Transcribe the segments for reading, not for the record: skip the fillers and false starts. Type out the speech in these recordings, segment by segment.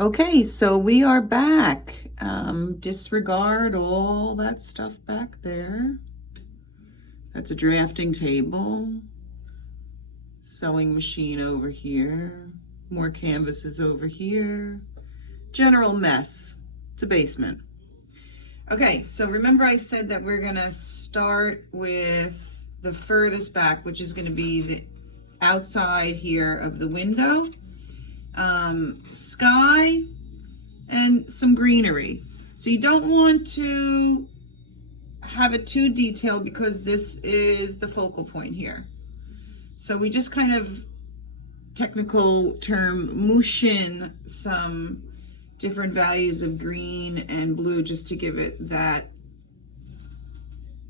Okay, so we are back. Disregard all that stuff back there. That's a drafting table. Sewing machine over here. More canvases over here. General mess. It's a basement. Okay, so remember I said that we're gonna start with the furthest back, which is gonna be the outside here of the window. Sky and some greenery. So you don't want to have it too detailed because this is the focal point here. So we just kind of, technical term, moosh in some different values of green and blue just to give it that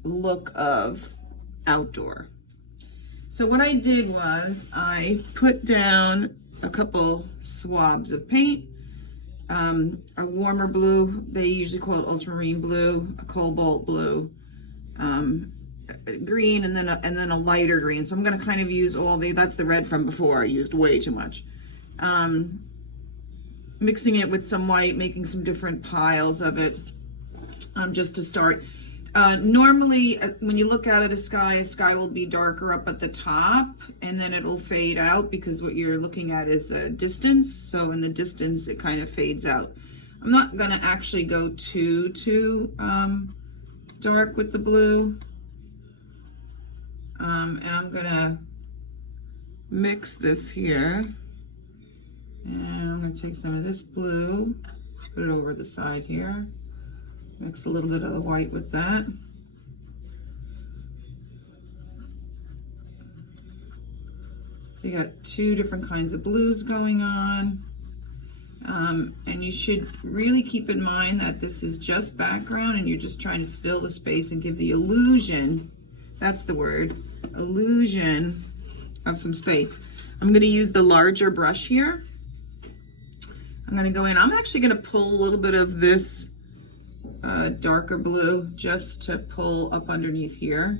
look of outdoor. So what I did was I put down a couple swabs of paint, a warmer blue, they usually call it ultramarine blue, a cobalt blue, green, and then a lighter green. So I'm going to kind of use that's the red from before. I used way too much. Mixing it with some white, making some different piles of it, just to start. Normally, when you look out at a sky will be darker up at the top, and then it'll fade out because what you're looking at is a distance. So in the distance, it kind of fades out. I'm not going to actually go too dark with the blue. And I'm going to mix this here. And I'm going to take some of this blue, put it over the side here. Mix a little bit of the white with that. So you got two different kinds of blues going on. And you should really keep in mind that this is just background and you're just trying to fill the space and give the illusion, that's the word, illusion of some space. I'm going to use the larger brush here. I'm going to go in. I'm actually going to pull a little bit of this darker blue just to pull up underneath here.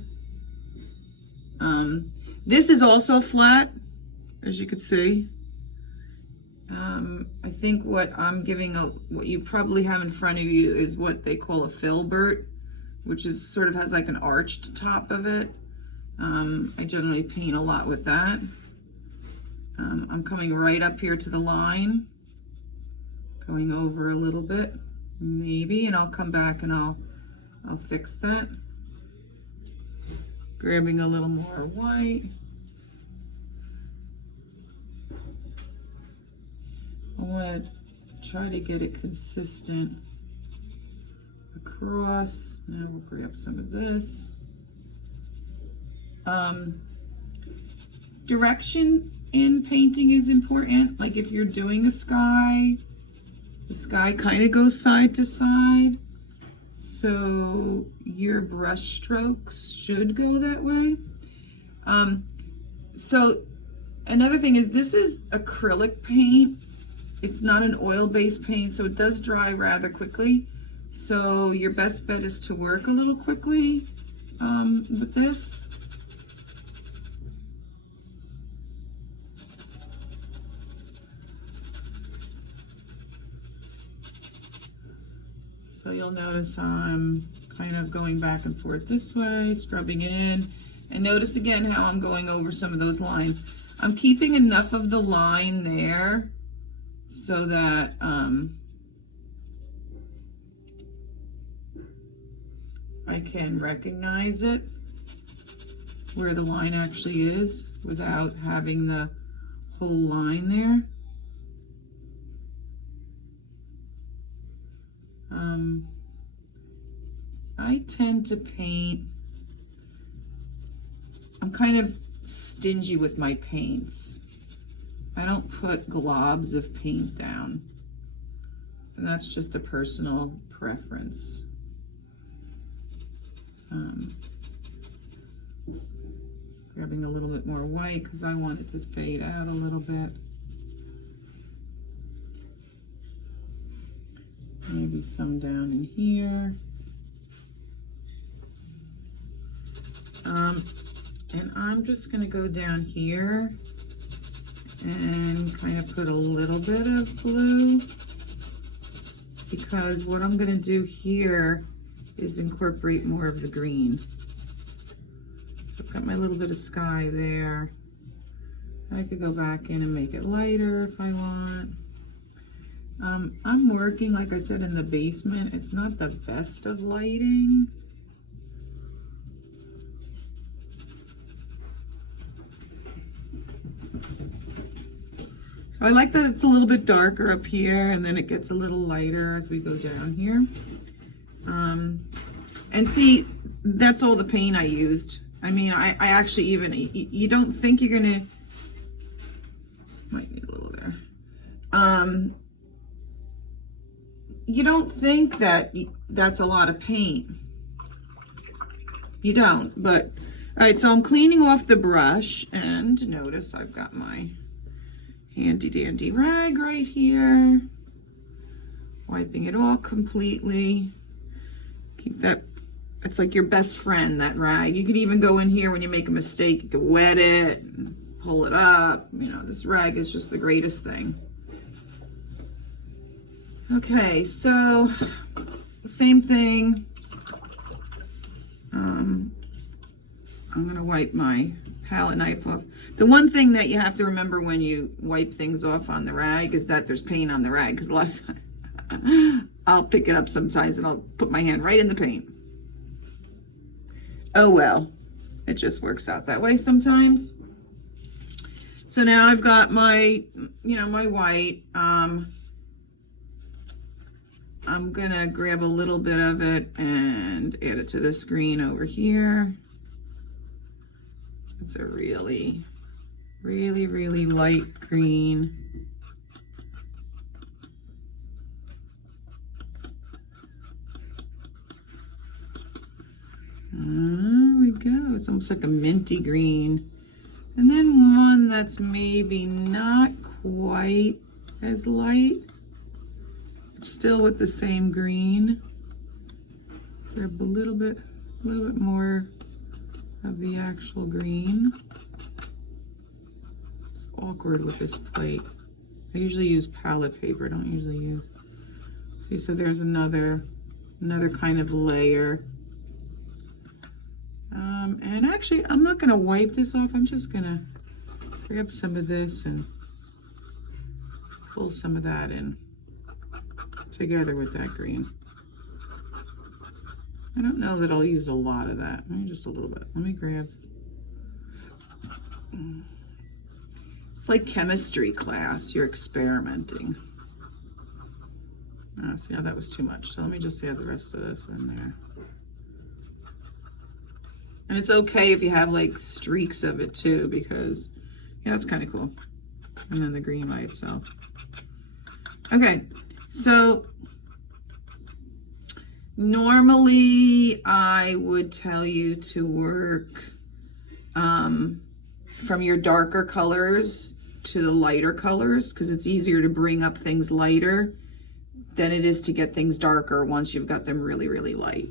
This is also flat, as you can see. I think what I'm giving, what you probably have in front of you is what they call a filbert, which is sort of has like an arched top of it. I generally paint a lot with that. I'm coming right up here to the line, going over a little bit, maybe, and I'll come back and I'll fix that. Grabbing a little more white. I want to try to get it consistent across. Now we'll grab some of this. Direction in painting is important. Like if you're doing a sky, the sky kind of goes side to side. So your brush strokes should go that way. So another thing is this is acrylic paint. It's not an oil-based paint, so it does dry rather quickly. So your best bet is to work a little quickly with this. So you'll notice I'm kind of going back and forth this way, scrubbing it in. And notice again how I'm going over some of those lines. I'm keeping enough of the line there so that I can recognize it, where the line actually is, without having the whole line there. I tend to paint, I'm kind of stingy with my paints. I don't put globs of paint down, and that's just a personal preference. Grabbing a little bit more white because I want it to fade out a little bit. Maybe some down in here. And I'm just going to go down here and kind of put a little bit of blue because what I'm gonna do here is incorporate more of the green. So I've got my little bit of sky there. I could go back in and make it lighter if I want. I'm working, like I said, in the basement. It's not the best of lighting. I like that it's a little bit darker up here and then it gets a little lighter as we go down here. And see, that's all the paint I used. I mean, I actually even, you don't think you're gonna, might need a little there. You don't think that that's a lot of paint. You don't, but, all right, so I'm cleaning off the brush, and notice I've got my handy dandy rag right here. Wiping it off completely. Keep that, it's like your best friend, that rag. You could even go in here when you make a mistake, you could wet it, and pull it up. You know, this rag is just the greatest thing. Okay, so same thing. I'm gonna wipe my palette knife off. The one thing that you have to remember when you wipe things off on the rag is that there's paint on the rag, because a lot of times I'll pick it up sometimes and I'll put my hand right in the paint. Oh well, it just works out that way sometimes. So now I've got my, you know, my white. I'm gonna grab a little bit of it and add it to this green over here. It's a really, really, really light green. There we go. It's almost like a minty green. And then one that's maybe not quite as light. Still with the same green. Grab a little bit more of the actual green. It's awkward with this plate. I usually use palette paper. I don't usually use. See, so there's another kind of layer. And actually, I'm not gonna wipe this off. I'm just gonna grab some of this and pull some of that in together with that green. I don't know that I'll use a lot of that. Maybe just a little bit. Let me grab. It's like chemistry class. You're experimenting. Oh, see, now that was too much. So let me just add the rest of this in there. And it's okay if you have like streaks of it too, because yeah, that's kind of cool. And then the green by itself. Okay. So normally I would tell you to work from your darker colors to the lighter colors, because it's easier to bring up things lighter than it is to get things darker once you've got them really, really light.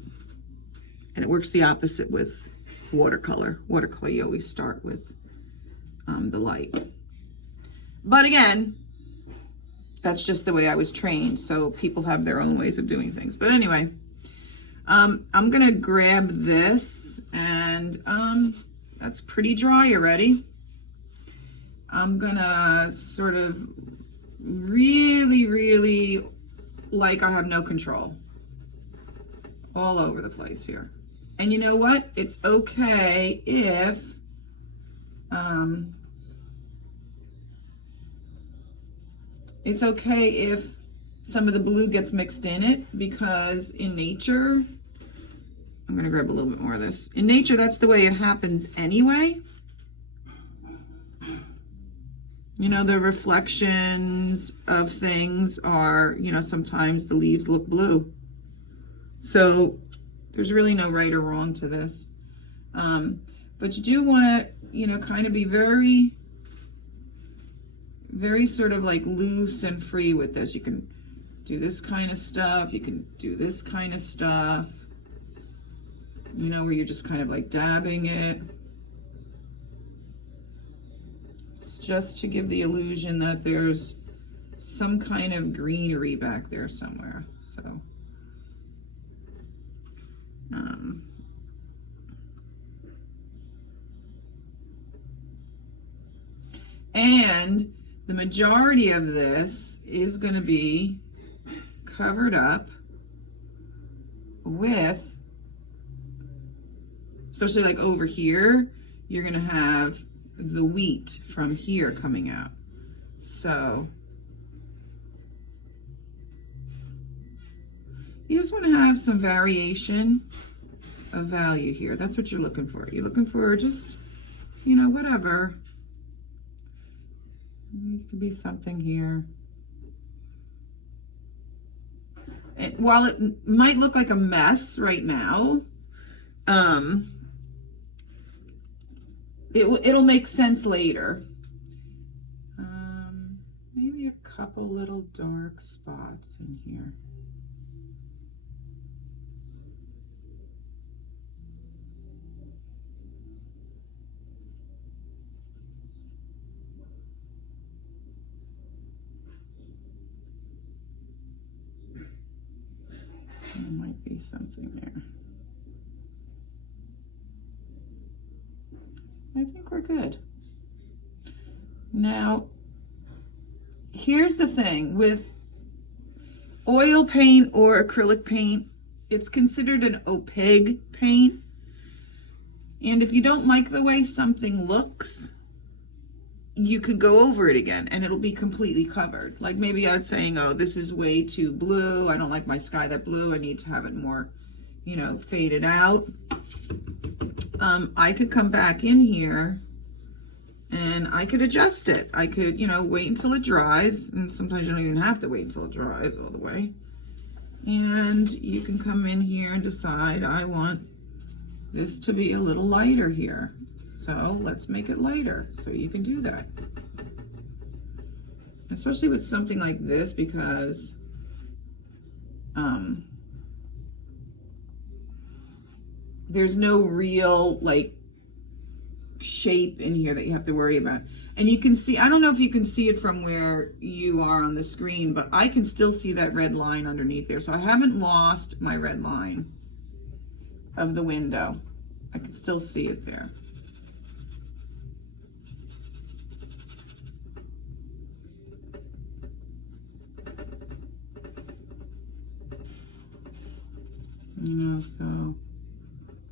And it works the opposite with watercolor. Watercolor, you always start with the light. But again, that's just the way I was trained. So people have their own ways of doing things. But anyway, I'm gonna grab this, and that's pretty dry already. I'm gonna sort of really, really, like I have no control all over the place here. And you know what? It's okay if it's okay if some of the blue gets mixed in it, because in nature, I'm gonna grab a little bit more of this. In nature, that's the way it happens anyway. You know, the reflections of things are, you know, sometimes the leaves look blue. So there's really no right or wrong to this. But you do wanna, you know, kind of be very, very sort of like loose and free with this. You can do this kind of stuff. You can do this kind of stuff. You know, where you're just kind of like dabbing it. It's just to give the illusion that there's some kind of greenery back there somewhere. So, and the majority of this is going to be covered up with, especially like over here, you're going to have the wheat from here coming out. So you just want to have some variation of value here. That's what you're looking for. You're looking for just, you know, whatever. There needs to be something here. And while it might look like a mess right now, it'll make sense later. Maybe a couple little dark spots in here. There might be something there. I think we're good. Now, here's the thing with oil paint or acrylic paint, it's considered an opaque paint. And if you don't like the way something looks, you could go over it again and it'll be completely covered. Like maybe I was saying, oh, this is way too blue. I don't like my sky that blue. I need to have it more, you know, faded out. I could come back in here and I could adjust it. I could, you know, wait until it dries, and sometimes you don't even have to wait until it dries all the way. And you can come in here and decide, I want this to be a little lighter here. So let's make it lighter. So you can do that. Especially with something like this, because there's no real like shape in here that you have to worry about. And you can see, I don't know if you can see it from where you are on the screen, but I can still see that red line underneath there. So I haven't lost my red line of the window. I can still see it there. You know, so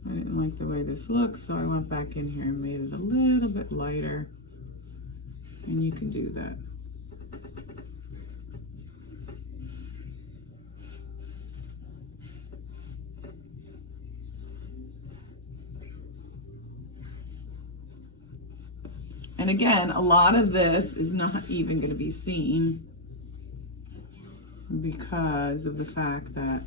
I didn't like the way this looks, so I went back in here and made it a little bit lighter. And you can do that. And again, a lot of this is not even going to be seen because of the fact that,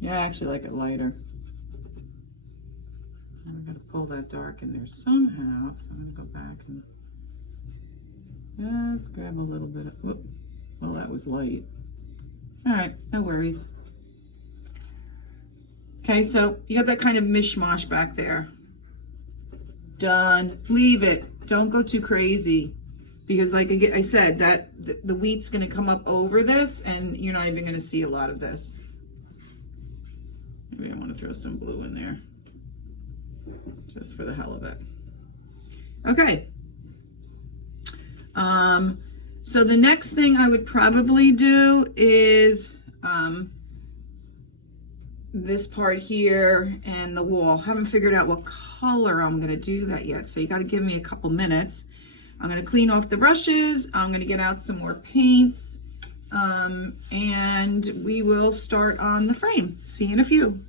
yeah, I actually like it lighter. I'm going to pull that dark in there somehow, so I'm going to go back and just grab a little bit of, whoop, well, that was light. All right, no worries. Okay, so you got that kind of mishmash back there. Done. Leave it. Don't go too crazy, because like I said, that the wheat's going to come up over this, and you're not even going to see a lot of this. Maybe I want to throw some blue in there, just for the hell of it. Okay. So the next thing I would probably do is this part here and the wall. Haven't figured out what color I'm going to do that yet, so you got to give me a couple minutes. I'm going to clean off the brushes. I'm going to get out some more paints, and we will start on the frame. See you in a few.